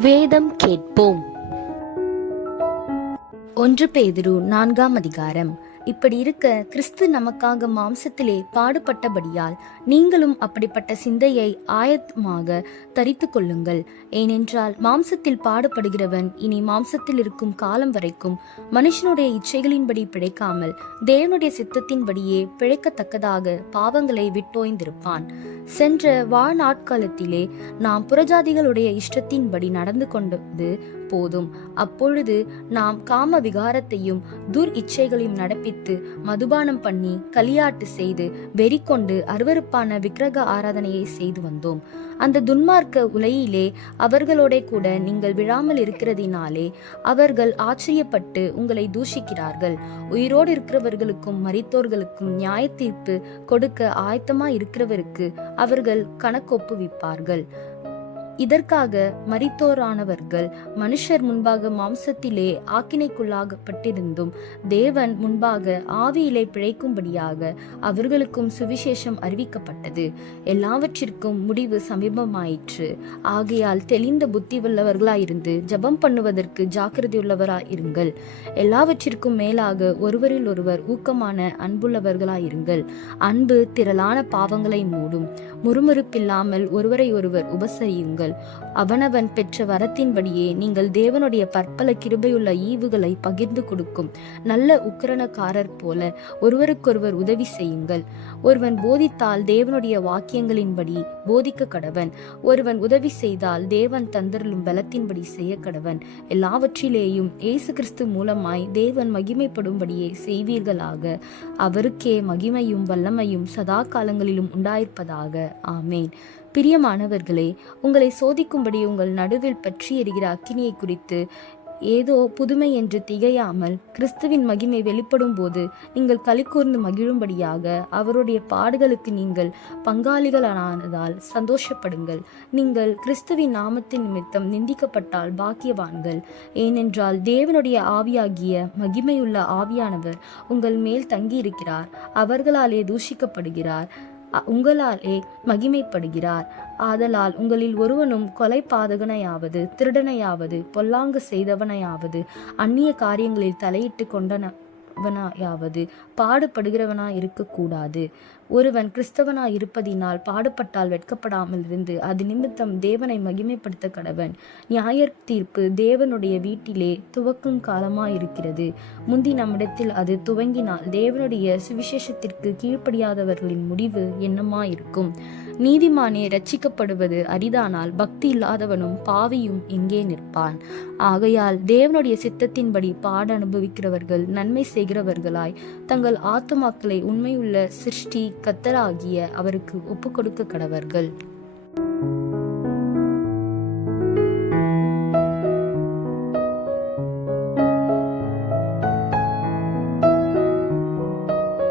வேதம் கேட்போம். ஒன்று பேதிரு நான்காம் அதிகாரம். இப்படி இருக்க கிறிஸ்து நமக்காக மாம்சத்திலே பாடுபட்டபடியால் நீங்களும் அப்படிப்பட்ட சிந்தையை ஆயத்தமாக தரித்து கொள்ளுங்கள். ஏனென்றால் மாம்சத்தில் பாடுபடுகிறவன் இனி மாம்சத்தில் இருக்கும் காலம் வரைக்கும் மனுஷனுடைய இச்சைகளின்படி பிழைக்காமல் தேவனுடைய சித்தத்தின்படியே பிழைக்கத்தக்கதாக பாவங்களை விட்டோய்ந்திருப்பான். சென்ற வாழ்நாட்காலத்திலே நாம் புறஜாதிகளுடைய இஷ்டத்தின்படி நடந்து கொண்டது போதும். அப்பொழுது நாம் காம விகாரத்தையும் துர் இச்சைகளையும் நடப்பித்து மதுபானம் பண்ணி களியாட்டு செய்து வெறி கொண்டு அருவருப்பான விக்கிரக ஆராதனையை செய்து வந்தோம். அந்த துன்மார்க்க உலையிலே அவர்களோட கூட நீங்கள் விழாமல் இருக்கிறதினாலே அவர்கள் ஆச்சரியப்பட்டு உங்களை தூஷிக்கிறார்கள். உயிரோடு இருக்கிறவர்களுக்கும் மறித்தோர்களுக்கும் நியாய தீர்ப்பு கொடுக்க ஆயத்தமா இருக்கிறவருக்கு அவர்கள் கணக்கொப்புவிப்பார்கள் இதற்காக மரித்தோரானவர்கள் மனுஷர் முன்பாக மாம்சத்திலே ஆக்கினைக்குள்ளாகப்பட்டிருந்தும் தேவன் முன்பாக ஆவியிலே பிழைக்கும்படியாக அவர்களுக்கும் சுவிசேஷம் அறிவிக்கப்பட்டது. எல்லாவற்றிற்கும் முடிவு சமீபமாயிற்று. ஆகையால் தெளிந்த புத்தி உள்ளவர்களாயிருந்து ஜெபம் பண்ணுவதற்கு ஜாக்கிரதையுள்ளவராயிருங்கள். எல்லாவற்றிற்கும் மேலாக ஒருவரில் ஒருவர் ஊக்கமான அன்புள்ளவர்களாயிருங்கள். அன்பு திரளான பாவங்களை மூடும். முறுமுறுப்பில்லாமல் ஒருவரை ஒருவர் உபசரியுங்கள். அவனவன் பெற்ற வரத்தின்படியே நீங்கள் தேவனுடைய பற்பல கிருபையுள்ள ஈவுகளை பகிர்ந்து கொடுக்கும். நல்ல உக்கிரணக்காரர் போல ஒருவருக்கொருவர் உதவி செய்யுங்கள். ஒருவன் போதித்தால் தேவனுடைய வாக்கியங்களின்படி போதிக்க கடவன். ஒருவன் உதவி செய்தால் தேவன் தந்தருளும் பலத்தின்படி செய்ய கடவன். எல்லாவற்றிலேயும் இயேசு கிறிஸ்து மூலமாய் தேவன் மகிமைப்படும்படியே செய்வீர்களாக. அவருக்கே மகிமையும் வல்லமையும் சதா காலங்களிலும் உண்டாயிருப்பதாக. ஆமேன். பிரியமானவர்களே உங்களை சோதிக்கும்படி உங்கள் நடுவில் பற்றி எரிகிற அக்கினியை குறித்து ஏதோ புதுமை என்று திகையாமல் கிறிஸ்துவின் மகிமை வெளிப்படும் போது நீங்கள் களி கூர்ந்து மகிழும்படியாக அவருடைய பாடுகளுக்கு நீங்கள் பங்காளிகளானதால் சந்தோஷப்படுங்கள். நீங்கள் கிறிஸ்துவின் நாமத்தின் நிமித்தம் நிந்திக்கப்பட்டால் பாக்கியவான்கள். ஏனென்றால் தேவனுடைய ஆவியாகிய மகிமையுள்ள ஆவியானவர் உங்கள் மேல் தங்கியிருக்கிறார். அவர்களாலே தூஷிக்கப்படுகிறார். உங்களாலே மகிமைப்படுகிறார். ஆதலால் உங்களில் ஒருவனும் கொலை பாதகனையாவது திருடனையாவது பொல்லாங்கு செய்தவனையாவது அந்நிய காரியங்களில் தலையிட்டு கொண்டன கிறிஸ்தவனாயாவது பாடுபடுகிறவனா இருக்கக்கூடாது. ஒருவன் கிறிஸ்தவனா இருப்பதினால் பாடுபட்டால் வெட்கப்படாமல் இருந்து அது நிமித்தம் தேவனை மகிமைப்படுத்த கடவன். நியாயர் தீர்ப்பு தேவனுடைய வீட்டிலே துவக்கும் காலமாயிருக்கிறது. முந்தி நம்மிடத்தில் அது துவங்கினால் தேவனுடைய சுவிசேஷத்திற்கு கீழ்ப்படியாதவர்களின் முடிவு என்னமாயிருக்கும்? நீதிமானே ரட்சிக்கப்படுவது அரிதானால் பக்தி இல்லாதவனும் பாவியும் எங்கே நிற்பான். ஆகையால் தேவனுடைய சித்தத்தின்படி பாட அனுபவிக்கிறவர்கள் நன்மை செய்கிறவர்களாய் தங்கள் ஆத்துமாக்களை உண்மையுள்ள சிருஷ்டி கத்தராகிய அவருக்கு ஒப்புக்கொடுக்க கடவர்கள்.